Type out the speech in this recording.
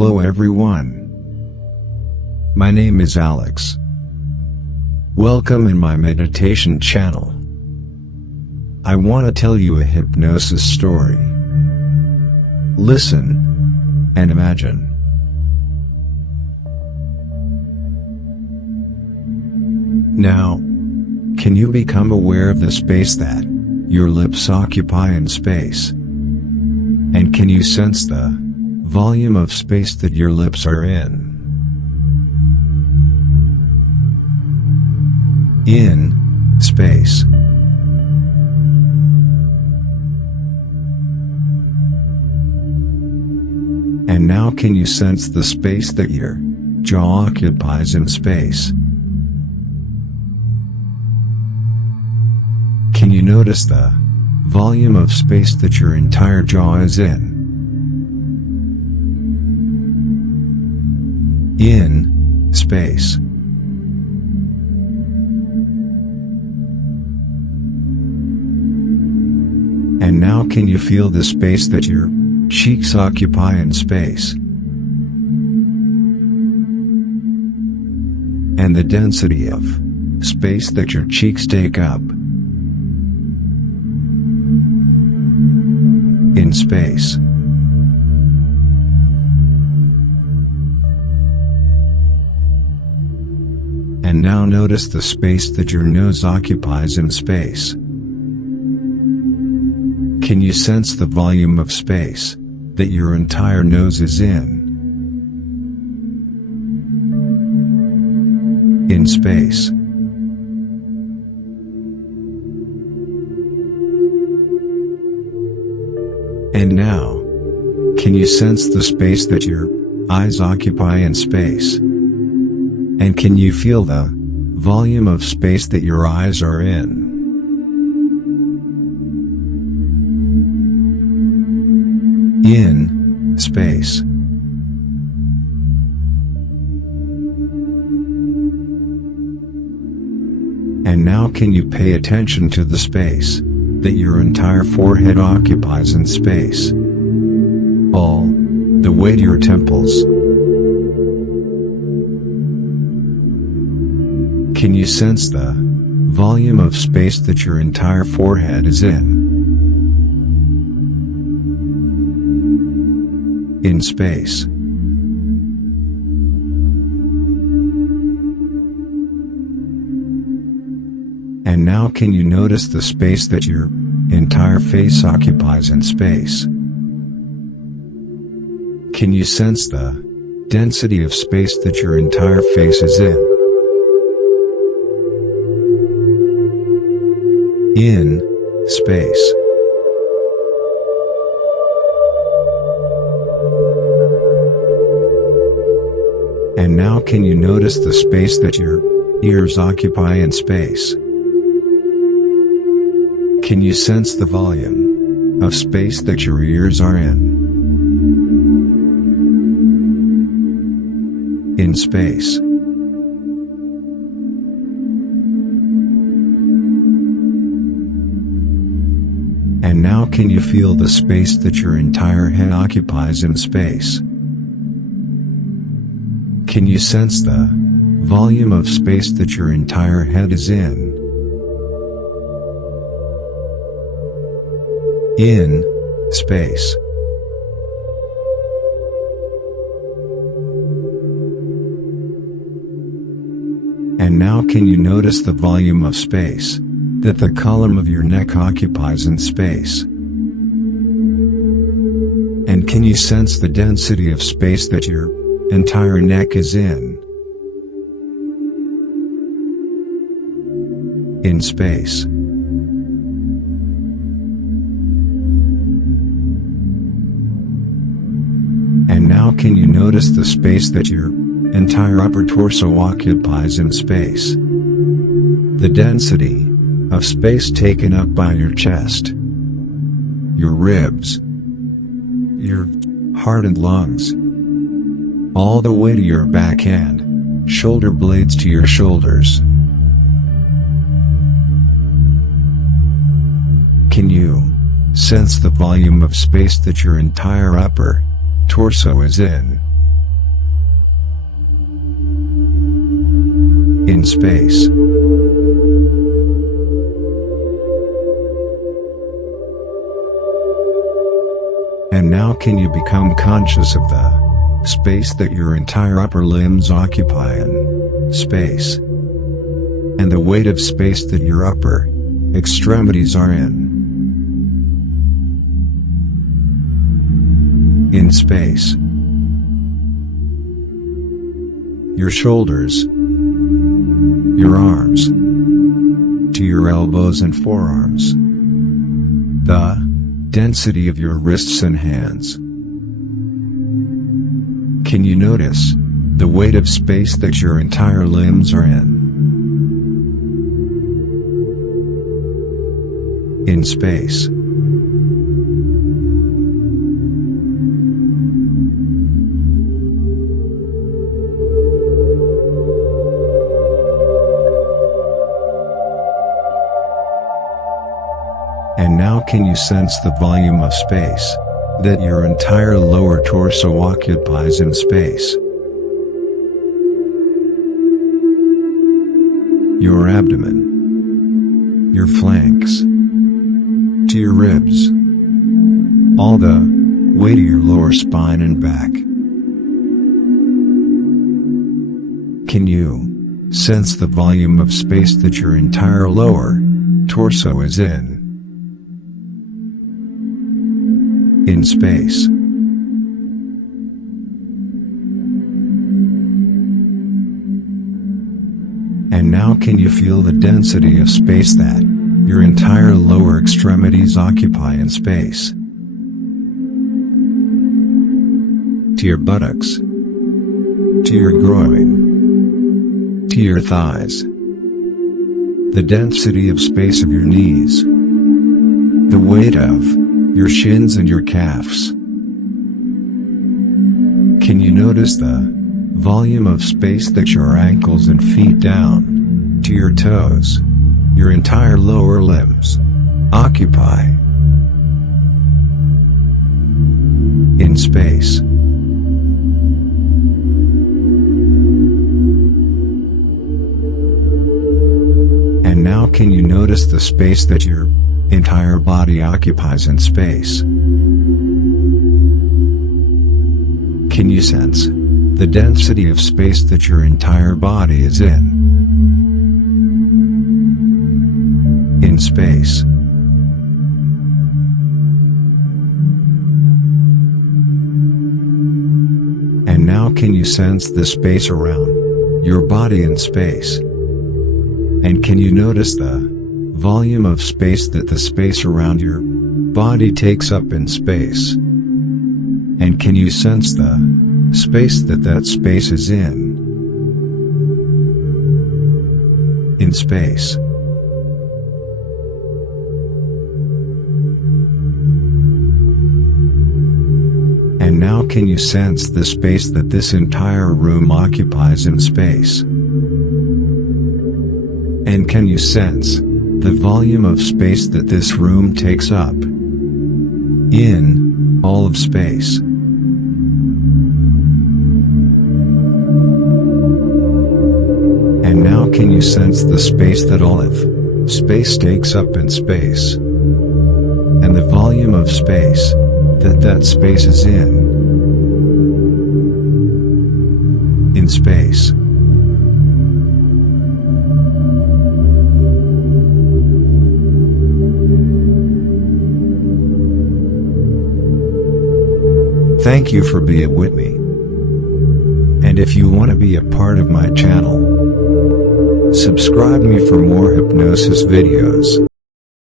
Hello everyone. My name is Alex. Welcome in my meditation channel. I want to tell you a hypnosis story. Listen and imagine. Now, can you become aware of the space that your lips occupy in space? And can you sense the volume of space that your lips are in? In space. And now can you sense the space that your jaw occupies in space? Can you notice the volume of space that your entire jaw is in? In space. And now can you feel the space that your cheeks occupy in space? And the density of space that your cheeks take up in space. And now notice the space that your nose occupies in space. Can you sense the volume of space that your entire nose is in space? And now, can you sense the space that your eyes occupy in space? And can you feel the volume of space that your eyes are in space? And now can you pay attention to the space that your entire forehead occupies in space, all the way to your temples? Can you sense the volume of space that your entire forehead is in space? And now can you notice the space that your entire face occupies in space? Can you sense the density of space that your entire face is in space? And now can you notice the space that your ears occupy in space? Can you sense the volume of space that your ears are in space? And now can you feel the space that your entire head occupies in space? Can you sense the volume of space that your entire head is in space? And now can you notice the volume of space that the column of your neck occupies in space? And can you sense the density of space that your entire neck is in space? And now can you notice the space that your entire upper torso occupies in space? The density of space taken up by your chest, your ribs, your heart and lungs, all the way to your back and shoulder blades to your shoulders. Can you sense the volume of space that your entire upper torso is in in space. And now can you become conscious of the space that your entire upper limbs occupy in space, and the weight of space that your upper extremities are in space. Your shoulders, your arms, to your elbows and forearms, the density of your wrists and hands. Can you notice the weight of space that your entire limbs are in space? And now can you sense the volume of space that your entire lower torso occupies in space? Your abdomen, your flanks, to your ribs, all the way to your lower spine and back. Can you sense the volume of space that your entire lower torso is in space? And now can you feel the density of space that your entire lower extremities occupy in space? To your buttocks, to your groin, to your thighs, the density of space of your knees, the weight of your shins and your calves. Can you notice the volume of space that your ankles and feet down to your toes, your entire lower limbs, occupy in space? And now can you notice the space that your entire body occupies in space? Can you sense the density of space that your entire body is in space? And now can you sense the space around your body in space? And can you notice the volume of space that the space around your body takes up in space? And can you sense the space that that space is in space? And now can you sense the space that this entire room occupies in space? And can you sense the volume of space that this room takes up in all of space? And now can you sense the space that all of space takes up in space? And the volume of space that that space is in space? Thank you for being with me. And if you want to be a part of my channel, subscribe me for more hypnosis videos.